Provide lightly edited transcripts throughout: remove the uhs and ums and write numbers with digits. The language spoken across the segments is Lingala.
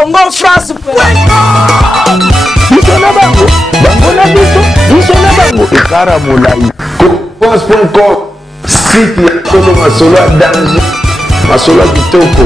Congo France. France.com, site ya Solo Masolo danger, Masolo kitoko.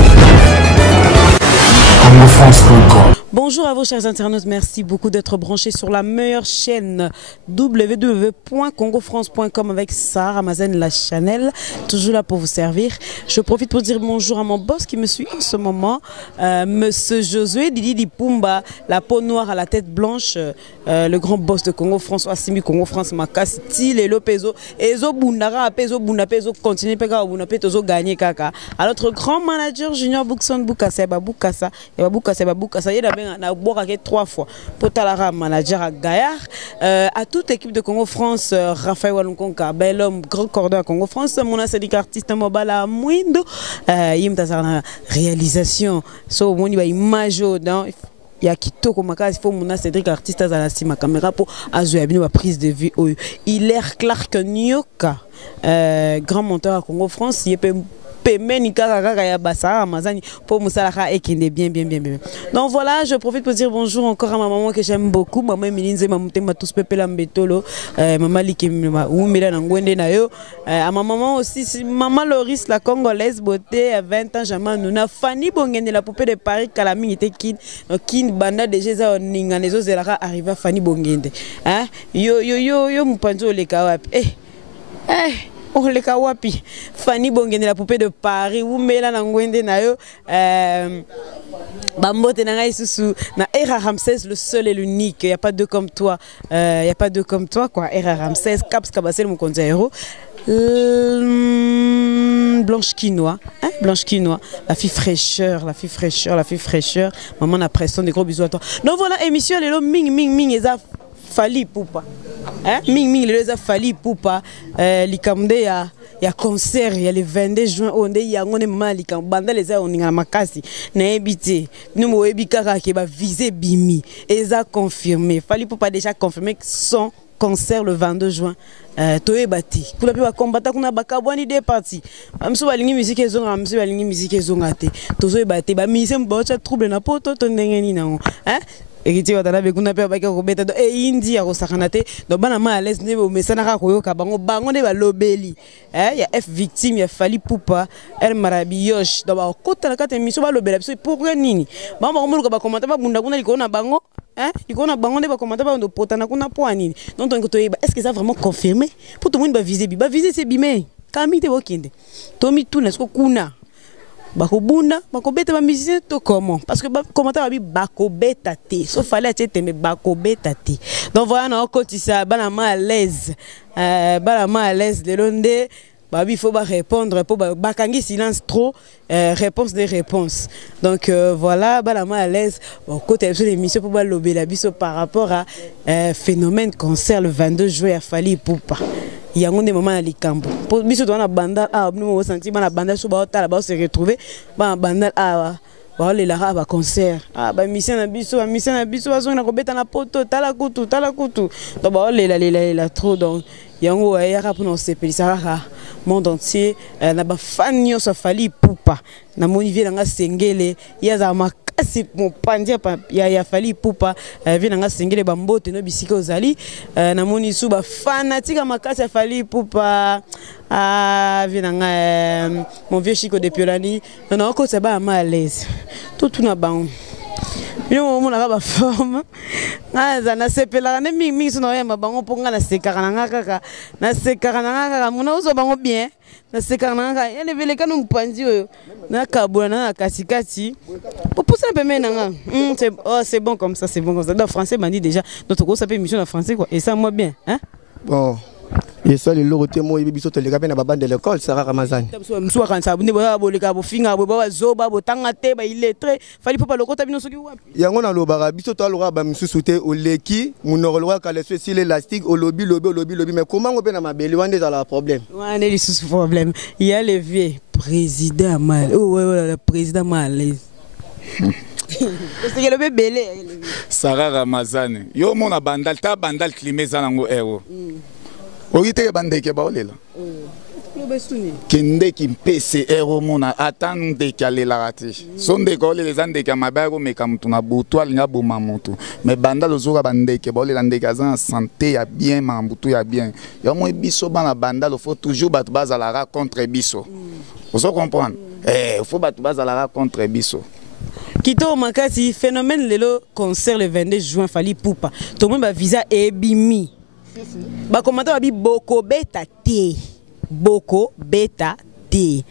CongoFrance.com. Bonjour à vous chers internautes, merci beaucoup d'être branchés sur la meilleure chaîne www.congofrance.com avec Sarah Ramazen la Chanel, toujours là pour vous servir. Je profite pour dire bonjour à mon boss qui me suit en ce moment, Monsieur Josué Didi Dipumba, la peau noire à la tête blanche, le grand boss de Congo France, Assimi Congo France, Makas, Til et Lopezo, Ezo Bundara, Pezo Bunda, Pezo continue, Peka Bunda, Pezo gagné Kaka. À notre grand manager Junior Boukson Boukassa, Boukassa, et Boukassa, Boukassa, il a bourré 3 fois. Pour Talara, manager à Gaillard, à toute équipe de Congo France, Raphaël Walunkonka, bel homme, grand cordon à Congo France, mon assedic artiste Mobala Mwindo, Yimtazana réalisation, so moni ba image dans ya kitoko makasi faut mon assedic artiste à la ma caméra pour azoya bino prise de vue. Il est Clark Nyoka, grand monteur à Congo France, il peut pour donc voilà, je profite pour dire bonjour encore à ma maman que j'aime beaucoup, maman Milinze Mamutema tous pepela mbetolo, maman Likimima Oumela Ngwende Nayo, à ma maman aussi, maman Loris la congolaise beauté à 20 ans, jamais nous na Fanny Bongende la poupée de Paris Kalami était kin banda de Jésus ninga les autres zélara arriva Fanny Bongende, hein yo mupanzo le kawapi oh le kawapi Fanny Bongende la poupée de Paris ou mela na ngwende na yo bambote na ngai susu na Era Ramsès le seul et l'unique, il y a pas deux comme toi, il y a pas deux comme toi quoi. Era Ramsès Caps Kabasel mon héros Blanche Quinoa, hein? Blanche Quinoa, la fille fraîcheur, la fille fraîcheur, la fille fraîcheur. Maman a pression, des gros bisous à toi. Donc voilà, émission les ming eza fali poupa, hein? Ming les a fali poupa, likamde ya concert, il y a le 22 juin on est ya ngone mama likambanda les a oninga makasi na ebité nous mo ebikara ke ba viser bimi eza confirmé fali poupa déjà confirmé son concert le 22 juin. Toye bati pour la combattre kuna bakabwani des parties amso balingi musique ezonga amso balingi musique ezonga te tozo bati ba mise mbocha trouble na poto to ndengeni nango hein ekiti watala bekuna pe baki ko beta do e indi ya ko sakana te do bana ma à l'aise ne bo mesana ka koyoka bango ne ba lobeli hein ya F victime ya fali poupa el marabiyosh do ba kota na kata miso ba lobela biso pour nini ba mo ko ba commenter ba bunda kuna liko na bango. Hein? Il y a des commentaires de potana qu'on a point ni. Donc est-ce que ça vraiment confirmé pour tout le monde va viser c'est bimé. Kami te wokinde. Tomi tout n'est-ce que kuna. Bako bunda, bako beta ba musicien to comment parce que commentaire bi bako beta te. Sauf fallait être mais bako beta te. Donc voilà on côté ça bana ma à l'aise. Bana ma à l'aise le londe. Il faut répondre pour bakangi silence trop réponse des réponses. Donc voilà la main à l'aise côté de l'émission pour lober la biso par rapport à phénomène concert le 22 juin à Fali Poupa. Il y a un moment à Likambo. Pour biso dans la bande nous senti la bande sur ba se retrouver ba bande les lara ba concert ba mission na biso bazona ko beta na poto tala kutu donc ba les trop donc yango ya rapona sepelisa monde entier na ba fan nyonso Fali Poupa na monivier nga sengele ya za makasi mon pandia ya Fali Poupa vient nga sengele ba mbote no bisika ozali na moni su ba fanatique makasi ya Fali Poupa vient nga mon vieux Chico de Piolani non ko ça ba à l'aise tout na bango yo mo na ba forme na sepela na mi so na yamba bango ponga na sekara na kaka na sekara na kaka mona uzo bango bien na sekara na kaka ele vele kanu mpanzi oyo na kabula na kasikati pour pousser un peu maintenant c'est bon comme ça dans français m'a dit déjà notre gros s'appelle mission en français quoi et ça moi bien hein bon. Et ça, le logo témoin, il y a des gars qui de l'école, Sarah Ramazan. Il y a un loba, biso to lora ba msusute au leki, mon roi caleswe si l'élastique au lobby, mais comment on peut na mabeli wande dans le problème. On est sous problème. Il y a le vieux président mal. Oh ouais, le président mal. C'est que le bébé Sarah Ramazan. Yo mon bandal ta bandal climé zanango ero. Ogite bandeke ba olela. kende ki PCR mona attendre qu'aller la rater sonde ko les ande ka mabako me kam tuna butu alinga boma moto mais banda lozoka bandeke ba les ande ka en santé ya bien mambutu ya bien ya mo biso bana banda lo faut toujours battre bazalara contre biso vous comprendre faut battre bazalara contre biso. Kito makasi phénomène lelo concert le 22 juin Fally Ipupa tout le monde visa ebimi ba commenter ba bi boko beta te boko beta te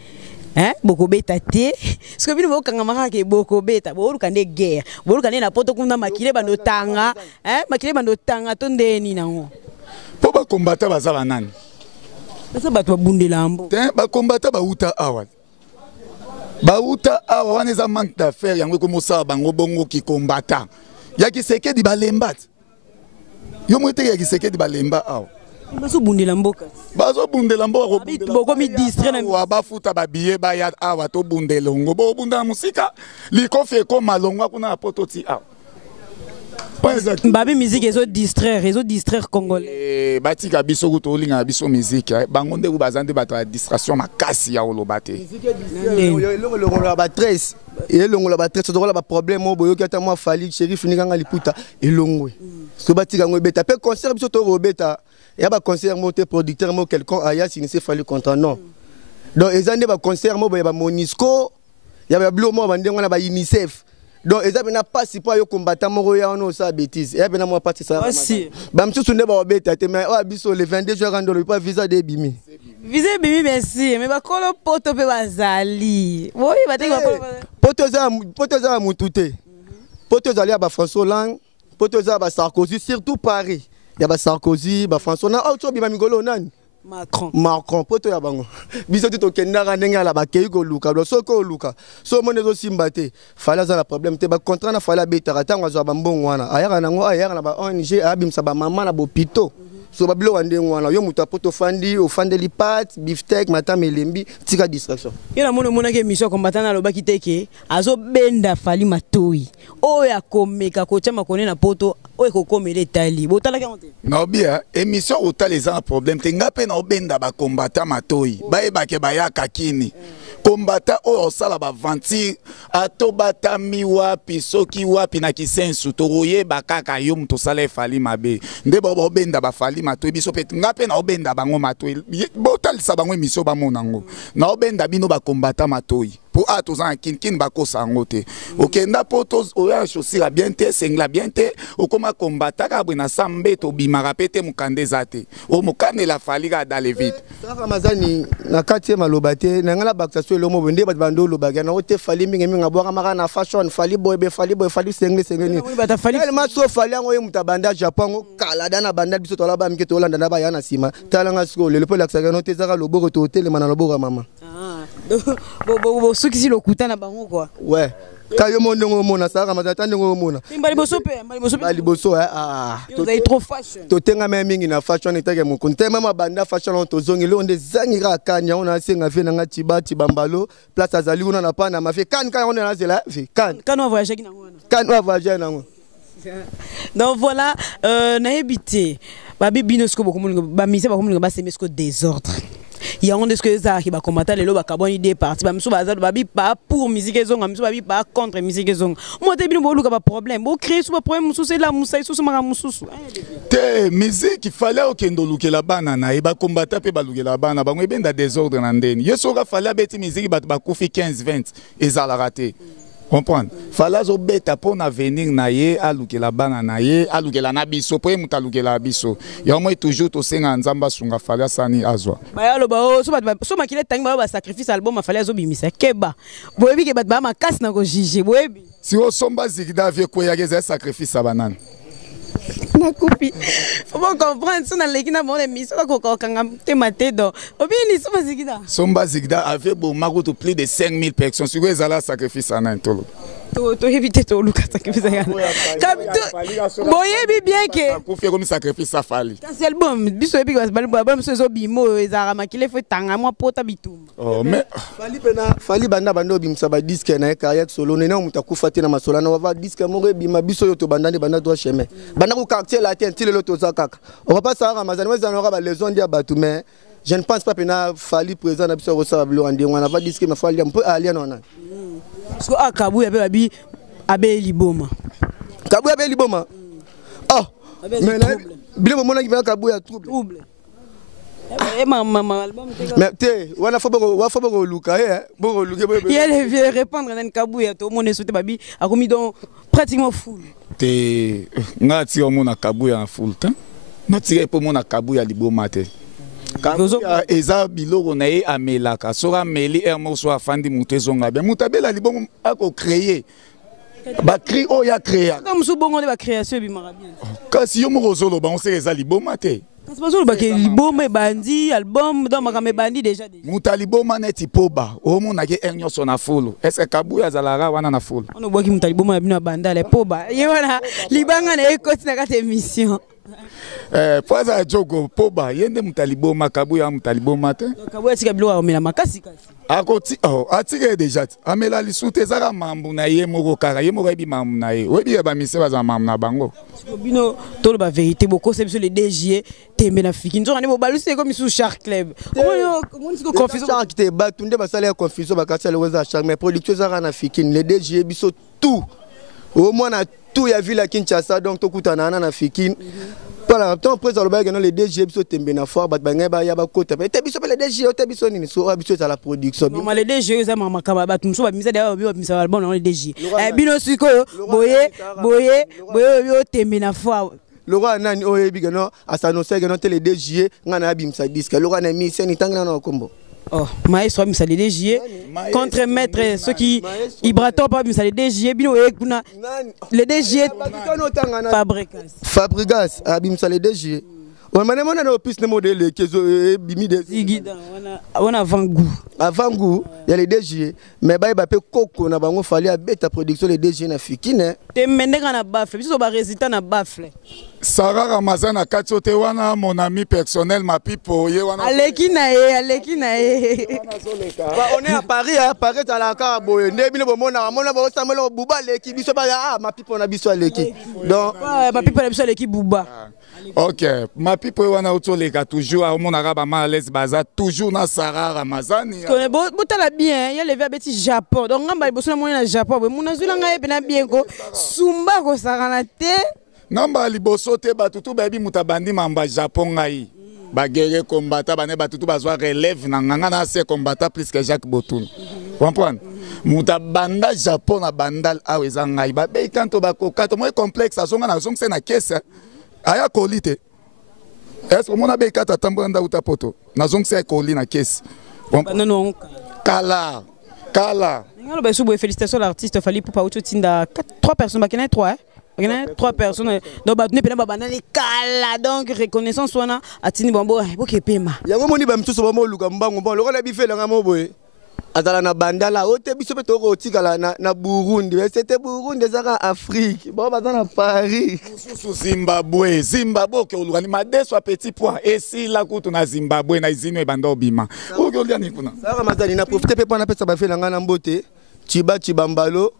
boko beta te ce que bino bokanga maka ke boko beta bo lukande guerre bo lukande na poto kuna makile bando tanga makile bando tanga to ndeni nango po ba combattre bazala nani ça bato bundela mbo ba combattre ba uta awa bauta awa wana eza manque d'affaires yango komosala bango bongo ki combattant ya Kisekedi balemba yo mwete ya Kisekedi balemba awa bazo bundela mboka bazo bundela mboka boko mi distraire wa bafuta babiye baya awa to bundelongo bo bunda musika likofe ko malongwa kuna pototi awa babi musique ezo distraire congolais batika biso kuto linga biso musique bango nde bazande bato ya distraction makasi ya olobate elongola ba 13 elongola ba 13 tokola ba problème oboyo kata moi Fally Shérif nikanga liputa elongwe so batika ngo beta pe concert biso to robeta ya ba concert mo te producteur mo quelqu'un aya signé Fally contrat non donc ezande ba concert mo ba Monisco ya ba blo mo bande ngona ba UNICEF. Donc, ils n'ont pas si pour combattre mon ça bêtise. Ils n'ont pas ça. Bam tout ne va pas mais le 22 juin on pas visa de bimi. Visa bimi merci mais ba kolo poto pe bazali. Oui ba te poto za mutute. Poto za ya ba François Hollande, poto za ba Sarkozy surtout Paris. Ya ba Sarkozy, ba François na auto bima migolo nani. Macron poto ya bango biso to kendara ndenge la bakei ko luka do soko luka so monezo simbate Fally za la problème te ba contrat na Fally betara tango zo ba mbongo wana ayaka nango ayaka na ba ONG abimsa ba mama na bopito so ba bilo wande wana yo muta poto fandi ofandeli pat beefsteak matame lembi tika distraction yo na mona ke mission combattant na lobaki teke azo benda Fally matoi oya komeka ko chama kone na poto oya ko komele tali botala ka monte na bien émission otala les problème te ngape na obenda ba combattant matoi ba ebake ba yaka kini combattant o sala ba ventir atobata miwapi soki wapi na kisensu toroye bakaka yo mto sala Fally mabe nde bo benda ba Fally matoi biso pete ngape na obenda bango matoi botalisa bango émission ba monango na obenda bino ba combattant matoi pour atozan kin bakosa ngote okenda poto oya chaussure bien te sengla bien te okoma combattant ka bina sambe to bimara pete mukande zate o mukande la Fally ga dans les vite ça mazani na kati malobate na ngala baksaso lo mo bende bat bando lo bagana ote Fally mingi minga bwa maka na fashion Fally boy Fally sengle ni tellement so Fally ngo yemuta banda Japon kala dana banda biso to la ba mike to Hollande na ba yana sima talanga sko le po laksa no te zaka lobo to hotel mana lobo mama bo ceux qui si lokuta na bango quoi ouais kayo mondongo mona saka mazata ndongo mona mbali boso bali boso vous avez trop fashion to tenga même mingi na fashion itake mu kontema mabanda fashion to zongi lo nde zangira kanya ona senga fe na tibati bambalo place azali ona na pana mafe kan ona na zela fe kan on voyage na ngona kan on voyage na ngona donc voilà na habité babi binosko bokomuninga ba mise bokomuninga ba semesko désordre il y a un de ce que ça qui va combattre les lois carbone des parties ba miso bazalo babi pas pour musique ezonga miso babi pas contre musique ezonga moi te bino boluka ba problème bo créer soit problème mususu la musa isusu maka mususu te musique il fallait okendo lukela bana na e ba combattre pe ba lukela bana ba ngwe benda désordre na ndeni yeso ka fallait beti musique ba kufi 15 20 ezala raté. Comprendre fallait zo beta pour avenir na ye alukela bana na ye alukela na biso po muta alukela biso ya moi toujours to senga nzamba sunga fallait sani azwa ba lo ba so makile tangi ba sacrifice album fallait zo bimisa keba boyebi ke ba makasi na ko juger boyebi si o somba zigida vie ko ya geza sacrifice banana na coupi faut pas comprendre ça na lekina bon émission ko kanga temate do obini so bazigida somba zigida avait bon magoto plus de 5000 personnes sur les ala sacrifice ana tolo to éviter to luka sacrifice yana boyebi bien que ko faire comme sacrifice ça Fally c'est album biso ebi ko album so bimo ezara makile faut tanga moi pota bitumba oh mais Fally banda bando bimsa ba disque na carrière solo nena mutakufa te na masola na va disque mo bima biso yo to banda ni banda droit chemin banda ko quartier la tente le to zakaka on va pas ça ramazana mais on aura ba leçon dia batu mais Je ne pense pas que Fali présent na biso ça blo ande on va dire que ma Fali un peu alien on a. Parce que Kabuya be abe liboma. Kabuya be liboma. Oh. Mais là bilo mona ki Kabuya trouble. Mais te wana fa boko luka boko luka. Il y a les vieux répondre dans Kabuya to mon souté babi a commis donc pratiquement full. Te ngati o mona Kabuya en full temps. Natire po mona Kabuya liboma te. Kabuya eza biloko na ye amelaka sora meli ermoso afandi mutu ezonga bien mutabela libongo ako créer ba cri o ya créer comme sou bongo de ba création bi marabien kasi yo moko zolo ba on se eza liboma te kasi pas zolo ba ke liboma bandi album dans makame bandi déjà muta liboma neti poba o mona ke ernyo sona folo est-ce que Kabuya zalara wana na folo on boki muta liboma bino banda le poba ye wana libanga na ekoti na kata émission poza jogo poba yende mutaliboma Kabuya mutaliboma te Kabuya tika bilo amela makasi kasi akoti atike déjà amela lisute zaka mambu na ye moko kaka ye moko ebi mambu na ye webi ba mise baza mambu na bango bino tolo ba vérité boko c'est sur les DG tembe na fiki nzo ngani bo baluse comme sous Shark Club comment est-ce que confusion Shark te ba tunde ba sala confusion ba kasala weza Shark mais production zaka na fiki les DG biso tout au moins na tout ya ville à Kinshasa donc to kutana na fiki. Voilà, tant présent le bail les DG biso tembe na fort bat bangé ba ya ba kota te biso les DG te biso nini so biso za la production non les DG za mama kaba bat muso ba misa d'ailleurs bi misa album non les DG bino sikoyo boye yo tembe na fort le roi nani o yebi gano asanosa gano te les DG ngana abimsa disque le roi na mi seni tangana na kombo. Oh, maestro misa les DG contre maître ceux qui Ibrato pas misa les DG bino ekuna les DG Fabrigas abimsa les DG on m'a demandé au plus de modèles qui ont bimi des on a avant goût il y a les DG mais ba pe koko na bango fallait à beta production les DG na fikine te mendenga na bafle biso ba résultat na bafle Sarah Ramazan a katsote wana mon ami personnel ma pipo ye wana aleki na ye on est à Paris à la Cabo ne bino bomona mona bo samelo buba leki biso ba ma pipo na biso leki donc ma pipo na biso leki buba. Ok, ma pipo wana otoleka toujours au mon arabe ma l'aise baza toujours na Sarah Ramazan. Connais botala bien, il y a les verbes Japon. Donc ngamba boso na na Japon, mona zula nga epena bien ko sumba ko sarana te. Ngamba liboso te batutu babi mutabandi mamba Japon ngai. Ba guerre combattant bane batutu bazwa relève na nganga na se combattant plus que Jacques Botoul. Comprendre? Mutabanda Japon na bandal aweza ngai ba be kanto ba ko kato mo complexe azonga na zonga na caisse. Aya kolite. Est-ce que mon abe kata tambanda uta poto? Na zonga se koli na caisse. Non. Kala. Ngalo ba subo félicitations l'artiste Fally Ipupa auto tinda 3 personnes ba kena 3 Il y a 3 personnes. Donc, il y a donc reconnaissance. Il y a des gens qui azala na bandala ote biso peto ko tikala na Burundi c'était Burundi ezaka Afrique bon bazana Paris Zimbabwe ke olukani madeso petit point et si la kutu na Zimbabwe na izino e banda obima okolia ni kuna saka mazali na profiter pe pana pesa ba fela ngana mbote Chibambalo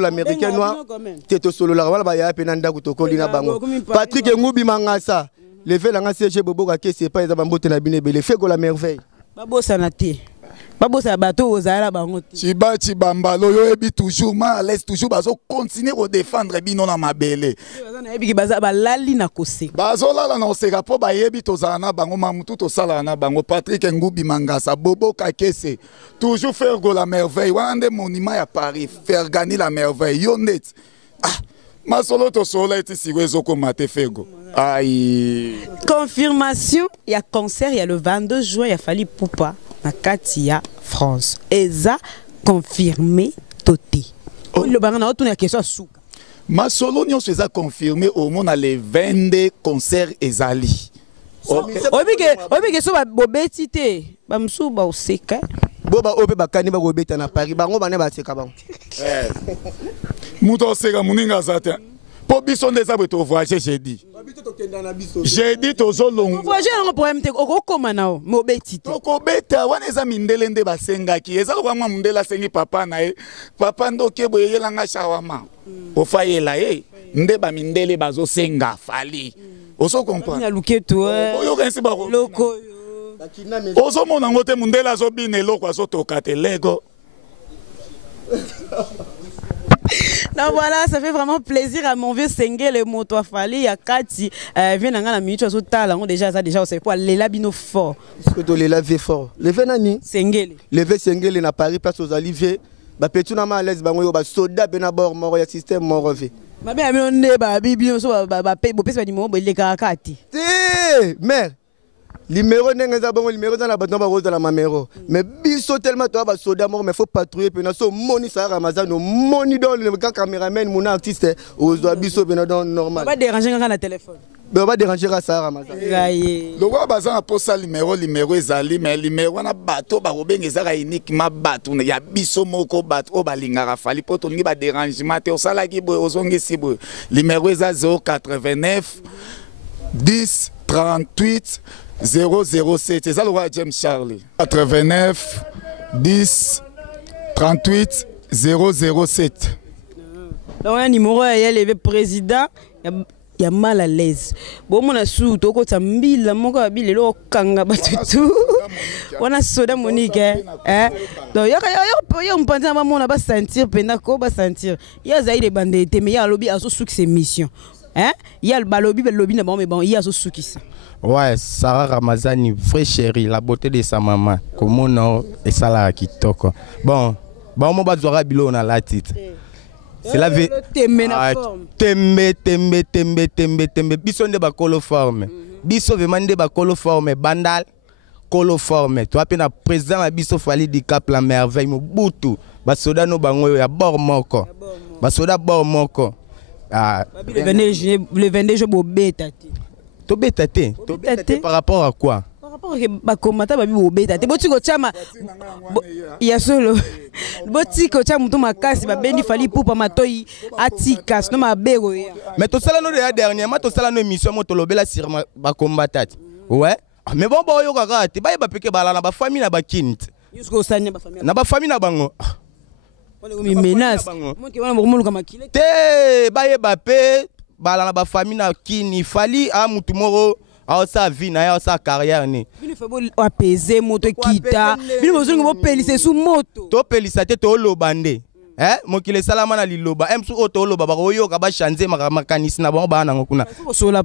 l'américain noir teto solo la wala ba ya pe na ndaku to kolina bango Patrick Ngubi Mangasa le fela nga CG Bobo ka kese pa eza bambote na bine bele fego la merveille babosa na te babosa bato ozala bango Chibambalo yo ebi toujours ma à l'aise toujours bazo continuer ko défendre bino na mabele bazana ebi baza balali na kose bazolala na oseka po ba yebi tozala na bango mamutu to sala na bango Patrick Ngubi Mangasa Bobo Kakese toujours faire go la merveille wande monument ya Paris faire gagner la merveille yo net masolo to sola eti siwezo ko mate fego aïe confirmation il y a concert il y a le 22 juin il y a Fally Ipupa na Katia France eza confirmé toté le bangana autour na question souka masolo nyonso eza confirmé au monde à les 22 concerts ezali obike so ba bobeti te ba msu ba oseka boba ope bakani ba robeta na Paris bango bane ba seka bango muto oseka muninga zata po biso ndeza beto voyager j'ai dit tozolongo voyager na problème te okokoma nao mobeti te okobeta wana eza mindele nde basengaki eza kwa mwa mundela asengi papa na ye papa ndoke boyelanga shawama ofayela ye nde ba mindele bazosenga Fally oso comprendre na luketo oyo kansi ba loko ozomona ngo te mundele azobina eloko azotoka te lego. Non, voilà, ça fait vraiment plaisir à mon vieux Sengé, le moto Fali, il y a Kati, vient dans la minute, au talent, déjà, ça, déjà, on sait quoi, les labino fort. Est-ce que tu les laves fort? Les venani? Sengé. Les Sengé, na Paris, place aux Oliviers, bah, petit na malaise, bah, moi, bah, soda, ben abord, mort, y système, mort, revé. Ma bien, on est, bah, bibi, on soit, bah, pèse pas du mot, bah, il est Kati. Mère! Numéro numéro dans la bande dans la mamero mais biso tellement toi ba soda mort mais faut patrouiller pe na so moni ça Ramazan no moni dans le caméraman mon artiste aux biso pe dans normal pas déranger quand na téléphone on va déranger ça Ramazan le roi bazan pour ça numéro ezali mais numéro na bato ba robenga ezaka uniquement bato ya biso moko bato o balingaka fali po to ngi ba dérangement te osala ki bo ozongi sibo numéro eza 089 10 38 007, c'est ça le roi James Charlie. 89 10 38 007. Donc un numéro il y a le président, il y a mal à l'aise. Bon mon a sous to ko tambila moko abile lo kanga batutu. On a soda Monique hein. Donc ya mpanda maman on va sentir pena ko ba sentir. Ya zaïde bandete mais ya lobby aso sous ses missions. Hein? Il y a le lobby na bon mais bon il y a aso sous qui ça. Ouais, Sarah Ramazani, vraie chérie, la beauté de sa maman. Comment non, et ça là qui toque. Bon, on va voir Bilo on a la titre. C'est la vie. Tembe. Bison de coloforme. Bison vraiment de coloforme. Bandal, coloforme. Tu as peine à présent à Bison Fali di Cap la merveille. Moutou. Basoda no bango ya bord moko. Basoda bord moko. Ah. Le 22 je bobeta. To beta par rapport à quoi? Par rapport à combattre babi bobeta. Te boti ko chama. Ya solo. Boti ko chama mutu makasi ba bendi fali pupa matoi atika no mabego ya. Mais to sala no de dernièrement to sala no émission moto lobela sur ba combattre. Ouais. Mais bon yo kaka te ba peke bala na ba famille na ba kint. Yusko sanya ba famille. Na ba famille na bango. Wale mi menace. Mo ke wana mo kama kile. Te ba pe bala na ba famille na kini fali a mutu moro a sa vie na sa carrière ni bino fa bo apaiser moto kita bino bozongi bo pelise sous moto to pelisa te to lobande mokile salama na liloba emsu o to loba ba oyoka ba chanze makanisi na ba na ngokuna sola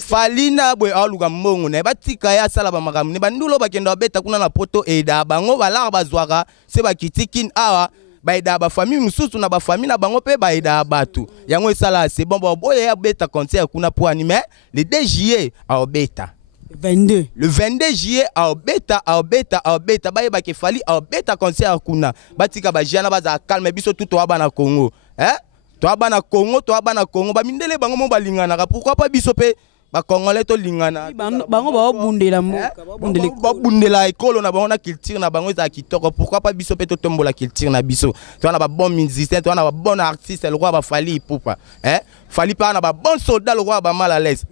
fali na bwe aluka mbongo na batika ya sala ba makamni ba ndulo ba kenda beta kuna na poto eda bango bala ba zwaka se ba kitikin awa baida ba famille mususu na ba famille na bango pe baida batu yango esala c'est bon boye ya beta concert kuna pour animer le 2 juillet à beta 22 le 22 juillet à beta ba ke fali à beta concert kuna batika ba jana baza calme biso tout to abana Congo to abana Congo ba mindele bango mo balingana pourquoi pas biso pe ba congolais to lingana bango ba bundela mboka ba bundela ekolo na bango na culture na bango za kitoko pourquoi pas biso pe to tombola culture na biso to na ba bon musicien to na ba bon artiste le roi ba fali poupa fali pa na ba bon soldat le roi ba mal à l'aise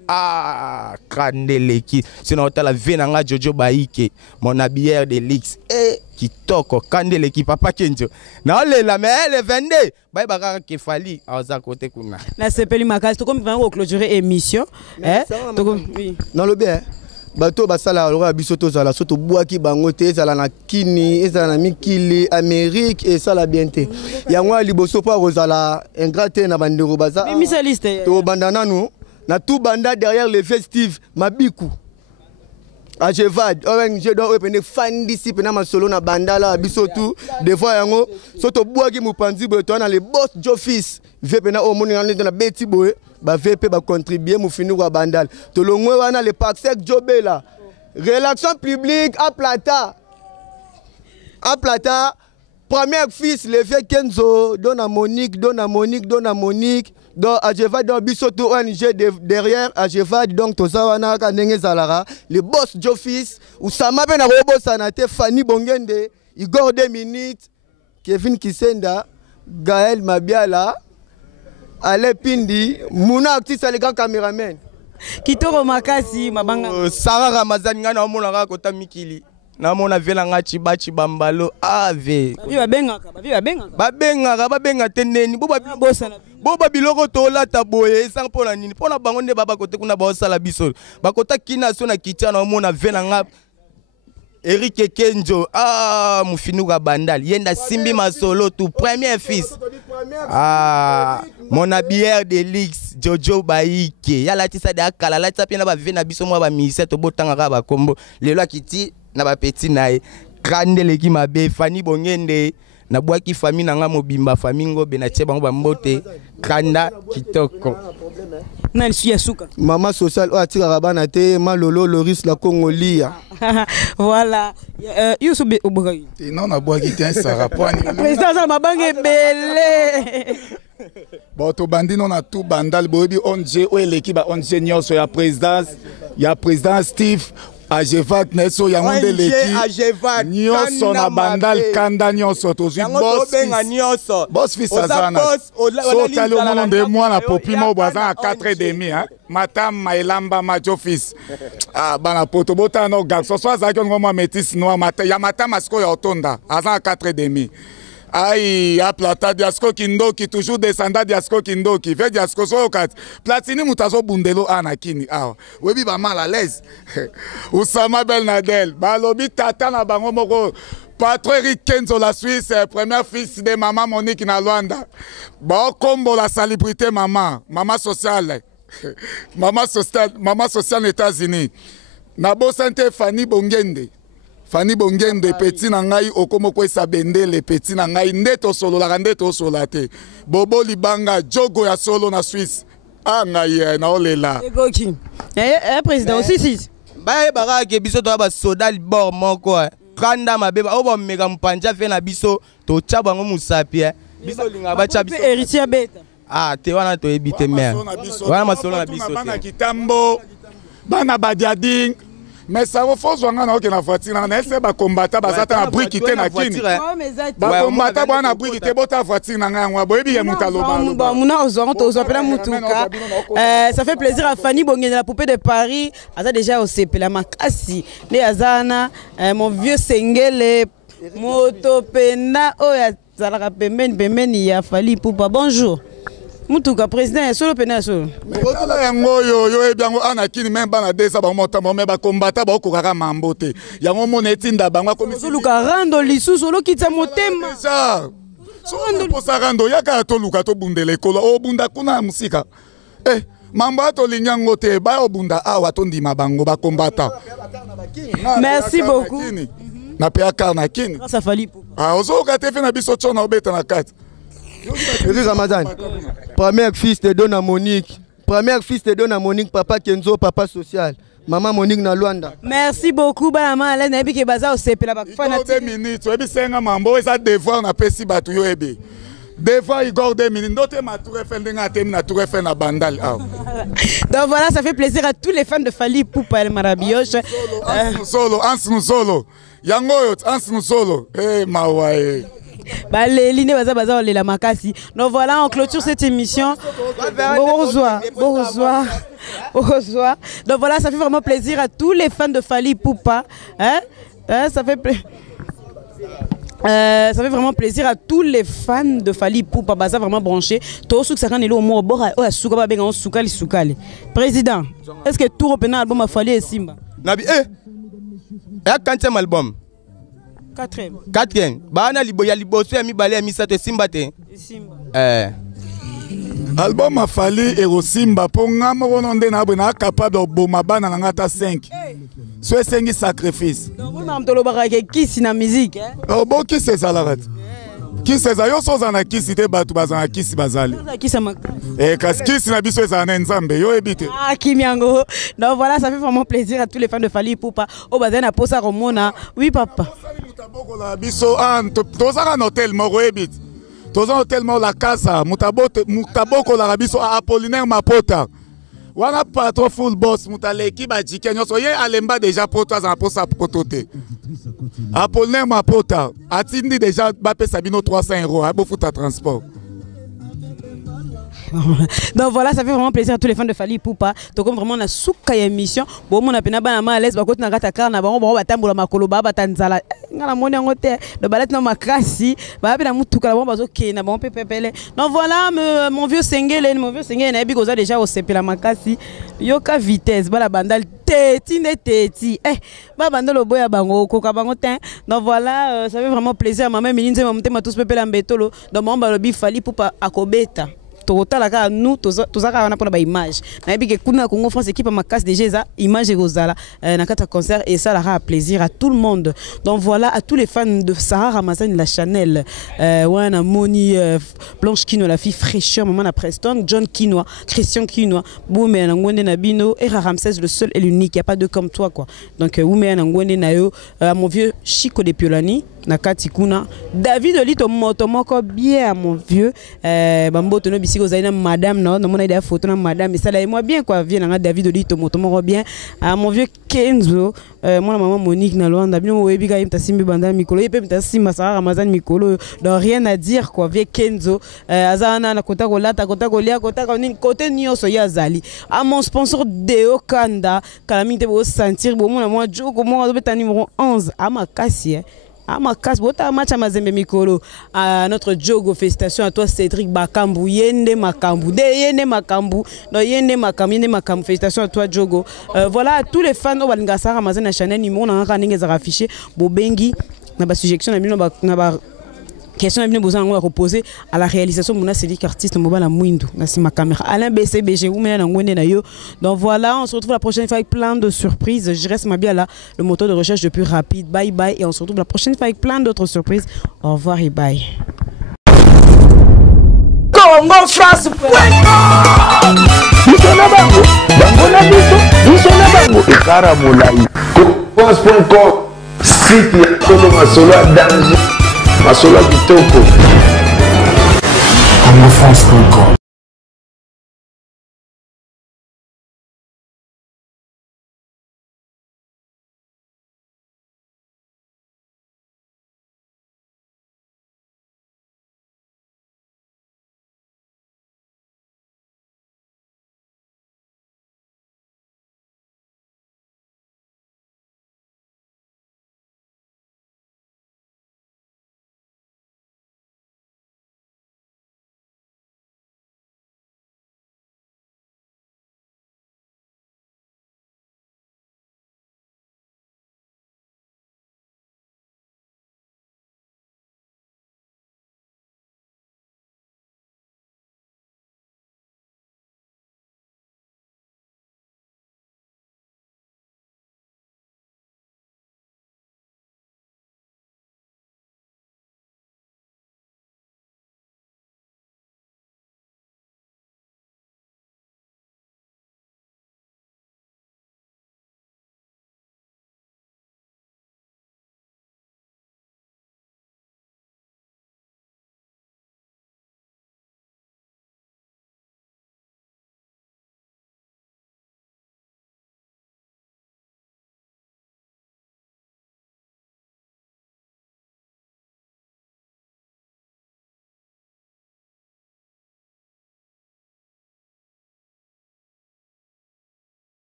kandeleki sinon ta la vie na nga Jojo Baike mon habilleur de luxe kitoko kandeleki papa kenjo na lela mais le 22 ba ba ka fali aza côté kuna na sepeli makasi to comme va clôturer émission non le bien bato basala le roi biso to zala soto boaki bango te zala na kini ezala na mikili Amérique et ça la bienté yango liboso pa rozala ingrate na bandero baza to bandana nous na tout banda derrière les festives mabiku Ajevad ONG doit opener fan d'ici pena masolo na bandala biso tout des fois yango soto boaki mupanzi bo to na les boss d'office ve pena o moni na beti boye ba VP ba contribuer mu finu kwa bandal to longwe wana le paxek jobela relations publiques à plata premier fils le vieux Kenzo dona Monique donc Ajevad dans bisoto ONG derrière Ajevad donc tozawana ka ndenge zalara le boss d'office ou sama pe na robo sanate Fanny Bongende Igor 2 minutes Kevin Kisenda Gaël Mabiala Ale Pindi Muna artiste les grands caméramen kitoko makasi mabanga Sarah Ramazani ngana omona ka kota mikili na mona vela ngati bachi bambalo ave babenga teneni boba biloko to lata boye sans pona nini pona bango nde baba kote kuna ba sala biso bakota kina so na kitia na mona vela nga Eric Kenjo, ah, Moufinuga Bandal, Yenda Simbi Masolo, tout premier fils. Ah, mon habilleur de l'X, Jojo Baïke. Yala tisa de akala, la tisa pina ba vena biso mo ba mise to botanga ba kombo. Le loi kiti na ba petit nae. Grande leki mabe, Fanny Bongende. Na boaki famille nanga mobimba famingo benatie bango ba mbote. Kanda kitoko. Nani suya suka. Maman sociale o atira rabana te malolo Loris la Congolia. Voilà. Youssou Obogayi. Non na boaki te Sarah Poani. Président ça m'a bangé belé. Bon to bandi non na tout bandal bobi onje o eleki ba onje nyonso ya présidence Steve Ajevat Neso yango de leki nyonso na bandal kanda nyonso tozwi boss fils azana so tali omono de moi na popimo boza à 4h30 hein matam mailamba majo fils ah bana poto bota no garçon so azaki ngoma métis noir matam ya matam asko ya otonda aza à 4h30 Aïe, à plata diasco kindoki, toujours descendant diasco kindoki, fait diasco sokat. Platini mutazo bundelo anakini. Ah, webi ba mal à l'aise. Oussama Belnadel, balobi tata na bango moko. Patron Eric Kenzo la Suisse, premier fils de maman Monique na Luanda. Ba combo la salubrité maman sociale. Maman sociale aux États-Unis. Nabo Santé Fanny Bongende. Fanny Bongende petit na ngai okomo kwesa bendele petit na ngai ndeto solo la ndeto solate Bobo Libanga jogo ya solo na Suisse ah ngai na olela Egoki président aussi si ba bara ke biso to ba soda libor moko kanda mabeba obo mega mpanja fe na biso to tshaba ngo musapi biso linga ba tshaba biso héritier beta ah te wana to ebite mer wana masolo na biso bana kitambo bana badiading. Mais ça va faut zoanga na okena voiture na ese ba combattant bazata na bruit kité na kini ba combattant bana bruit kité bota voiture na ngwa boyebi ya mutaloba ba muna ozwa to ozwa pela mutuka ça fait plaisir à Fanny Bongende la poupée de Paris aza déjà au sepela makasi ne azana mon vieux sengele moto pena oya zalaka pembeni ya Fally Poupa bonjour Mutuka président solo pena solo. Otala yango yo ebiango anakini même bana desa ba motamo me ba combattant ba okokaka mambote. Yango monetinda bangwa komisi. Solo ka rando lisu solo kitsa motema. Ça. Solo po sarando yaka to luka to bundele kola o bunda kuna musika. Mamba to linyango te ba obunda awa to ndima bango ba combattant. Merci beaucoup. Na pe akarna kini. Ça Fally Poupa. Ah ozoka te fe na biso chona obeta na kati. Ramadan. Premier fils de Dona Monique. Premier fils de Dona Monique, papa Kenzo, papa social. Maman Monique na Luanda. Merci beaucoup, Banama Alain. Et puis que baza au CP la bak. 2 minutes. Tu es bien mambo. Ça devoir na pesi batu yo ebi. Devoir Igor 2 minutes. D'autres ma tour Eiffel denga tem na tour Eiffel na bandal. Donc voilà, ça fait plaisir à tous les fans de Fally Poupa El Marabioche. Solo. Yango yo, solo. Mawae. Bah les lignes baza la makasi. Donc voilà, on clôture cette émission. Bonsoir. Donc voilà, ça fait vraiment plaisir à tous les fans de Fally Poupa. Ça fait vraiment plaisir à tous les fans de Fally Poupa. Baza vraiment branché. Tout ce que ça au mot bora o asuka ba benga on sukali. Président, est-ce que tout reprenant album a Fally et Simba? Nabi quantième album? 4e. Bana liboya liboso ya mibale ya misato Simba te. Simba. Album a Fally et Simba pour nga moko nonde na bana capable de boma bana na ngata 5. So 5 sacrifice. Donc on a mtolobaka ke kisi na musique Oh bon qui c'est ça la rat? Qui c'est ça yo so za na kisi te batu bazana kisi bazali. Kisi ma. Kasi kisi na biso za na nzambe yo ebite. Ah Kimiango. Donc voilà, ça fait vraiment plaisir à tous les fans de Fally Poupa. Au bazana posa romona. Oui papa. Bokola biso an tozaka na hotel moko ebit tozana hotel moko la casa mutaboko la biso a Apollinaire Mapota wana patron full boss mutaleki ba jike nyonso ye alemba déjà poto za posa poto te Apollinaire Mapota atindi déjà ba pesa bino 300 € a bofuta transport Donc voilà, ça fait vraiment plaisir à tous les fans de Fally Ipupa. Donc comme vraiment on a souka émission, bon mon apena ba na malaise ba koti na kata car na bango ba tambola makolo ba tanzala. Ngala moni ngote de balet na makasi, ba na mutuka ba bazo ke na bon pepele. Donc voilà mon vieux Sengele na bi goza déjà au sepela makasi. Yoka vitesse ba la bandal teti ba bandalo boya bango koka bango tin. Donc voilà, ça fait vraiment plaisir maman Milinze mamte tous pepela mbetolo. Donc mon ba lobi Fally Ipupa akobeta. Totalaka nous tozaka na pona ba image na bi ke kuna Congo France équipe makasi déjà za image gozala na kata concert et ça la plaisir à tout le monde. Donc voilà, à tous les fans de Sarah Ramazan la Chanel wana Moni Blanche Kino la fille fraîcheur maman na Preston John Kinoa Christian Kinoa Boumé na ngwende na bino et Ramsès le seul et l'unique, il y a pas de comme toi quoi. Donc Boumé na ngwende na yo mon vieux Chico de Piolani Nakati kuna David Olito moto moko bien mon vieux bamboto no bisiko zaina madame no mona ida photo na madame et ça là moi bien quoi vient na David Olito moto moko bien mon vieux Kenzo moi maman Monique na Luanda bien webi ga imta simbi banda mikolo yepe imta simba Sarah Ramazan mikolo donc rien à dire quoi vieux Kenzo azana na kota ko lata kota ko lia kota ko ni côté nyoso ya zali à mon sponsor Deo Kanda kalamite bo sentir bo mona moi Joko moi beta numéro 11 à ma cassie Amakas bota match à Mazembe Mikolo à notre Jogo, félicitations à toi Cédric Bakambu yende makambu no yende makambu félicitations à toi Jogo. Voilà tous les fans de Balinga Sarah Ramazan na Chanel numéro na raninga za affiché bobengi na ba suggestion na bino na ba question na bino besoin de reposer à la réalisation mona Cédric artiste mobile Mwindu na sima caméra Alain BCBG ou mena ngwende na yo. Donc voilà, on se retrouve la prochaine fois avec plein de surprises. Je reste ma bien là, le moteur de recherche le plus rapide. Bye bye et on se retrouve la prochaine fois avec plein d'autres surprises. Au revoir et bye. Congo France France.com site ya Kolo Masolo danger Masolo kitoko. CongoFrance.com